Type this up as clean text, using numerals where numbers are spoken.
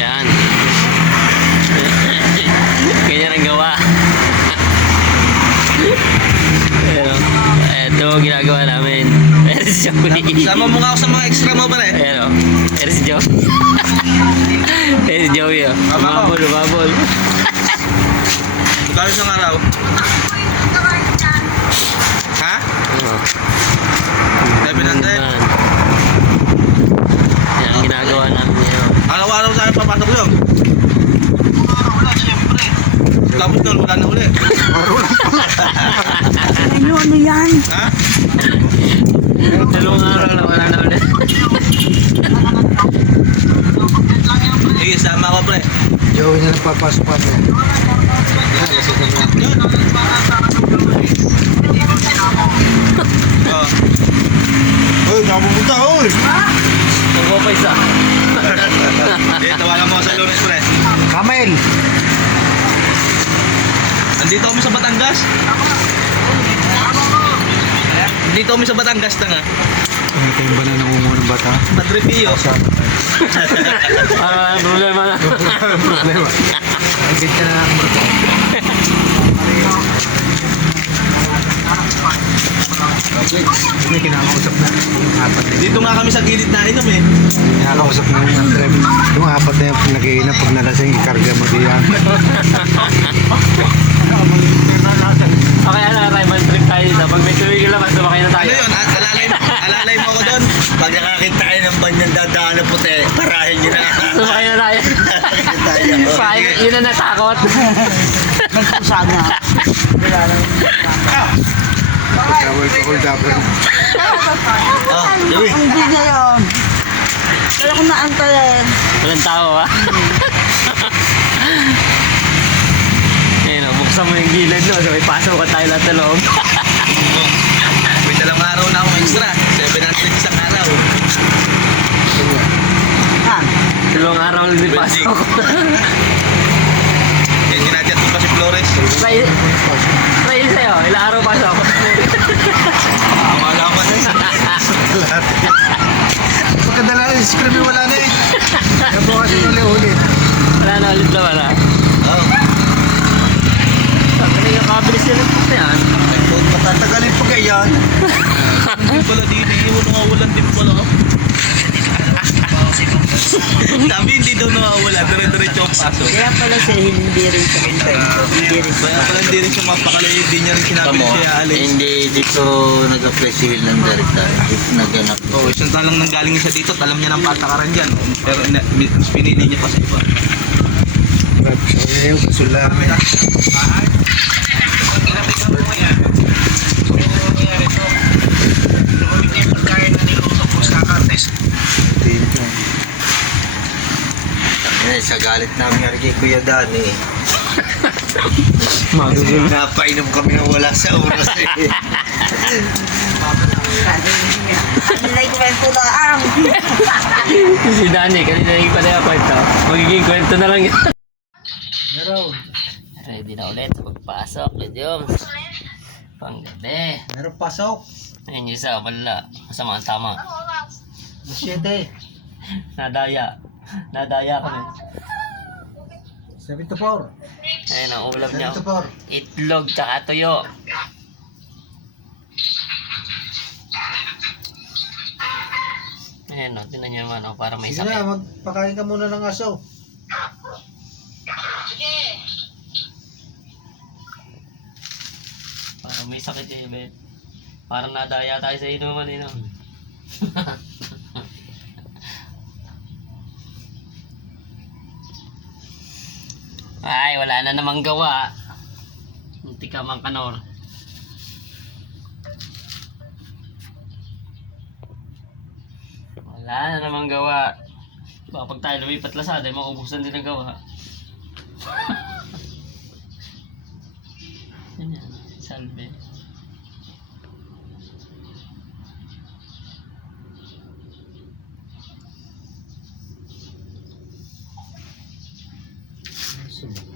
Yan. Ganyan ang gawa. Ito ginagawa namin. Pero si Joey. Sama mo nga ako sa mga extra mo pare. Pero si Joey. Pero si Joey. Umabol. Magkano isang araw? Ha? 700? Yan ang ginagawa namin ngayon. Araw-araw tayo papasok yun? Tapos doon, wala na uli. Ano yan? Ha? Dalawang araw na wala na ulit. Sige, sama ko pre. Joey na nagpapasok pa siya. Yan, lasing na niya. Oh. Uy, nakapupunta, uy! Tubo pa isa. Dito, wala mo sa Lunes pre. Kamel! Nandito kami sa Batangas. Dito kami sa Batangas na nga. Ano kayong ba na nangungo ng bata? Padre Pio. Problema na. Problema. Ang ganda na ako ito. Hindi, kinakausap na. Apat na. Dito nga kami sa gilid na inom eh. Kinakausap na yung Andre. Yung apat na yung nag-iinap pag nalasing, ikarga mo diyan. Okay, Rayman trip tayo dito. Pag may tumigil naman, sumakay na tayo. Ano yun? Alalay mo ako doon. Pag nakakita kayo ng banyang dadaan na puti, parahin nyo na. Sumakay na tayo. Yun na natakot. Sana. Pagka-hold up. Joey. Hindi na yun. Kaya ko naantayin. Walang tao, ha? Ayun, buksan mo yung gilid, no? So, ipasok ka tayo lahat sa loob. May dalawang araw na akong extra. 700 isang araw. Han. Dalawang araw lang din pasok. Yan, ginadyan ko pa si Flores. Try sa'yo, ilang araw pasok. Wala pa na. Pagkadala yung scream yung wala na eh. Kaya kasi uli-uli. Wala na ulit naman, ha? Oo. Sabi nga kabilis yun ito yan. Patatagalin pa ganyan. Hindi pala dito. Iwan nga walang din pala. Sabi hindi daw nawawala. Dire-diretso ang pasok. Kaya pala siya hindi rin sa kwento. Hindi rin sa Kaya pala hindi rin siya mapakalayo. Hindi niya rin sinabi Tamo, siya alis. hindi dito nag-apply civil ng director. Dito nagganap. Oo, isang talang nanggaling siya dito. Alam niya ng patakaran dyan. Pero pinili niya pa sa iba. Ano yung kasulamin? Sa galit namin kay Kuya Dani. Magugulo. Napainom kami na wala sa oras eh. Kanila'y kwento na ang. Si Danny, kanina yung pala yung kwento. Magiging kwento na lang yan. Meron. Ready na ulit sa pagpasok. Ledyums. Panggabi. Meron pasok. Ayun yung isa, wala. Masama ang tama. 7. Nadaya kami. 7 to 4. Ayun ang ulam niya. 7 to 4. Itlog tsaka tuyo. Ayun o, tinan niyo naman o, para may Sige sakit. na, magpakain ka muna ng aso. Para may sakit eh, bet. Parang nadaya tayo sa inuman eh, no? Ay, wala na namang gawa. Munti ka mang kanor. Wala na namang gawa. Baka pag tayo lumipat Lazada, maubusan din ang gawa. Yan yan, salve. Sunod.